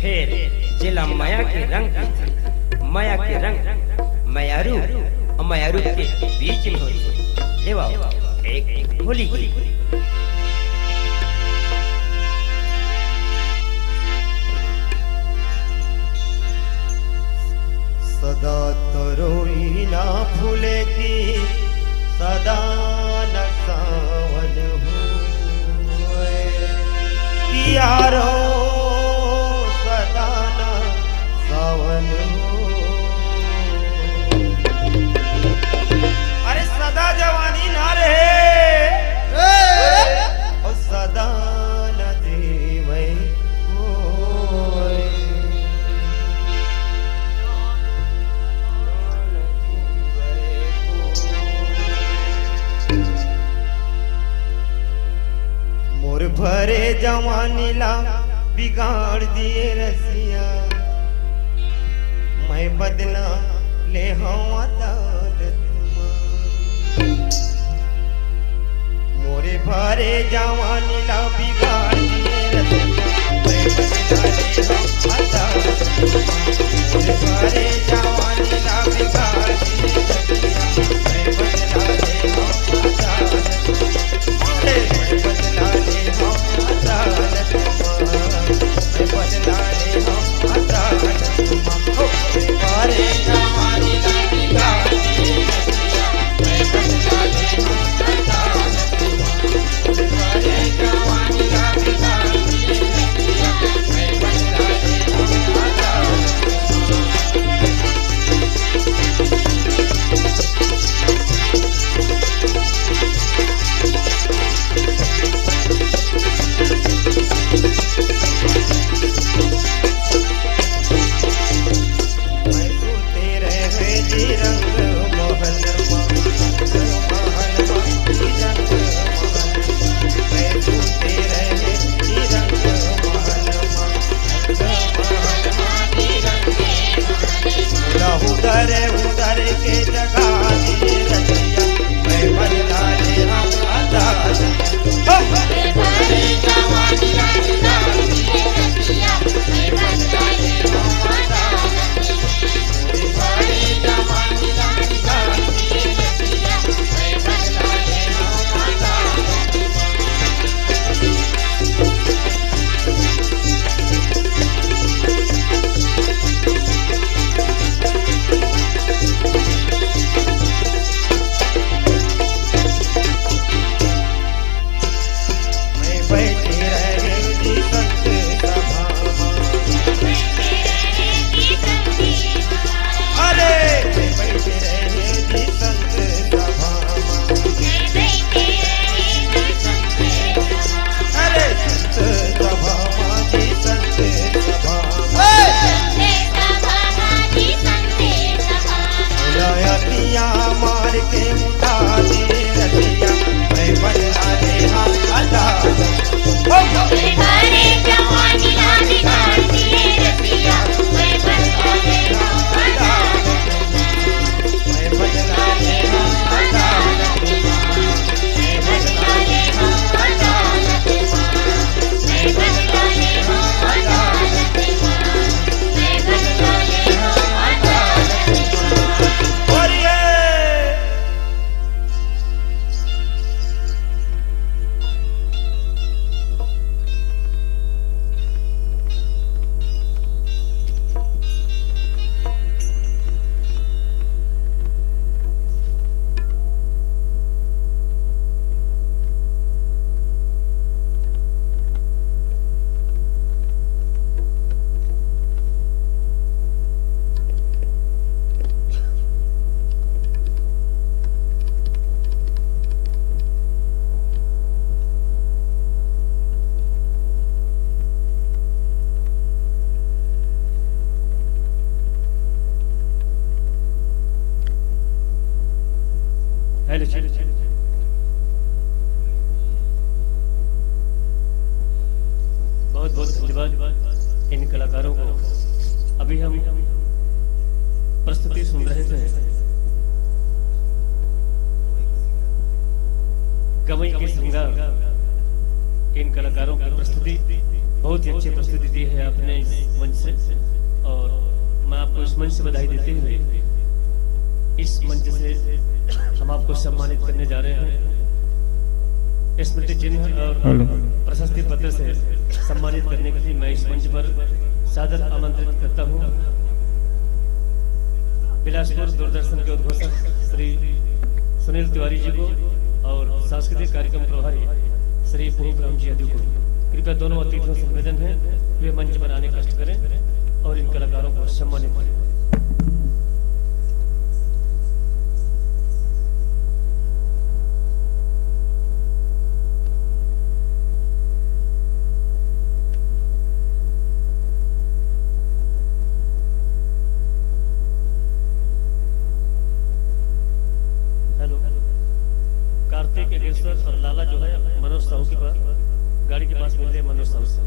फिर जिला माया के रंग माया के रंग मायारू और मायारू के बीच में होली देवा एक होली की सदा तरोई ना फूले की सदा न सावन हुए यारो सदा न सावन हो। अरे सदा जवानी ना रहे और सदा न जीवे होए। मोर भरे जवानी ला बिगाड़ दिए रसिया मैं बदला ले हूँ अदालत मोरे भरे जवानी ला बिगाड़ दिए रसिया मैं बदला ले हूँ अदालत मोरे भरे जवानी ला बिगाड़ दिए रसिया मैं बदला ले हूँ अदालत मैं बदला ले हूँ अदालत मैं बदला ले हूँ अदालत बारे जवानी ला बिगाड़ दिए रसिया मैं बदला ले हूँ अदालत बारे जवानी ला बिगाड़ दिए रसिया मैं बदला ले हूँ अदालत। उधर के जगह दिए रसिया मैं बदला ले हूँ अदालत भरे जवानी ला बिगाड़ दिए रसिया मैं बदला ले हूँ अदालत भरे जवानी ला बिगाड़ दिए रसिया मैं बदला ले हूँ अदालत। मार के मुटा दिए रसिया मैं बदला ले हूँ अदालत भरे जवानी ला बिगाड़ दिए रसिया मैं बदला ले हूँ अदालत मैं बदला ले हूँ अदालत मैं बदला ले हूँ अदालत मैं बदला ले हूँ अदालत मैं बदला ले हूँ अदालत। और ये बहुत बहुत धन्यवाद इन कलाकारों को। अभी हम प्रस्तुति सुन रहे थे गवई के श्रृंगार। इन कलाकारों की प्रस्तुति बहुत ही अच्छी प्रस्तुति दी है आपने। मंच से, और मैं आपको इस मंच से बधाई देते हुए इस मंच से हम आपको सम्मानित करने जा रहे हैं। स्मृति चिन्ह और प्रशस्ति पत्र से सम्मानित करने के लिए मैं इस मंच पर सादर आमंत्रित करता हूँ बिलासपुर दूरदर्शन के उद्घोषक श्री सुनील तिवारी जी को और सांस्कृतिक कार्यक्रम प्रभारी श्री पूर्व राम जी यादव को। कृपया दोनों अतिथियों से निवेदन है वे मंच पर आने कष्ट करें और इन कलाकारों को सम्मानित करें। कार्तिक एगेश्वर और लाला जो है मनोज साहू के पास गाड़ी के पास मिल रहे हैं मनोज साहू से।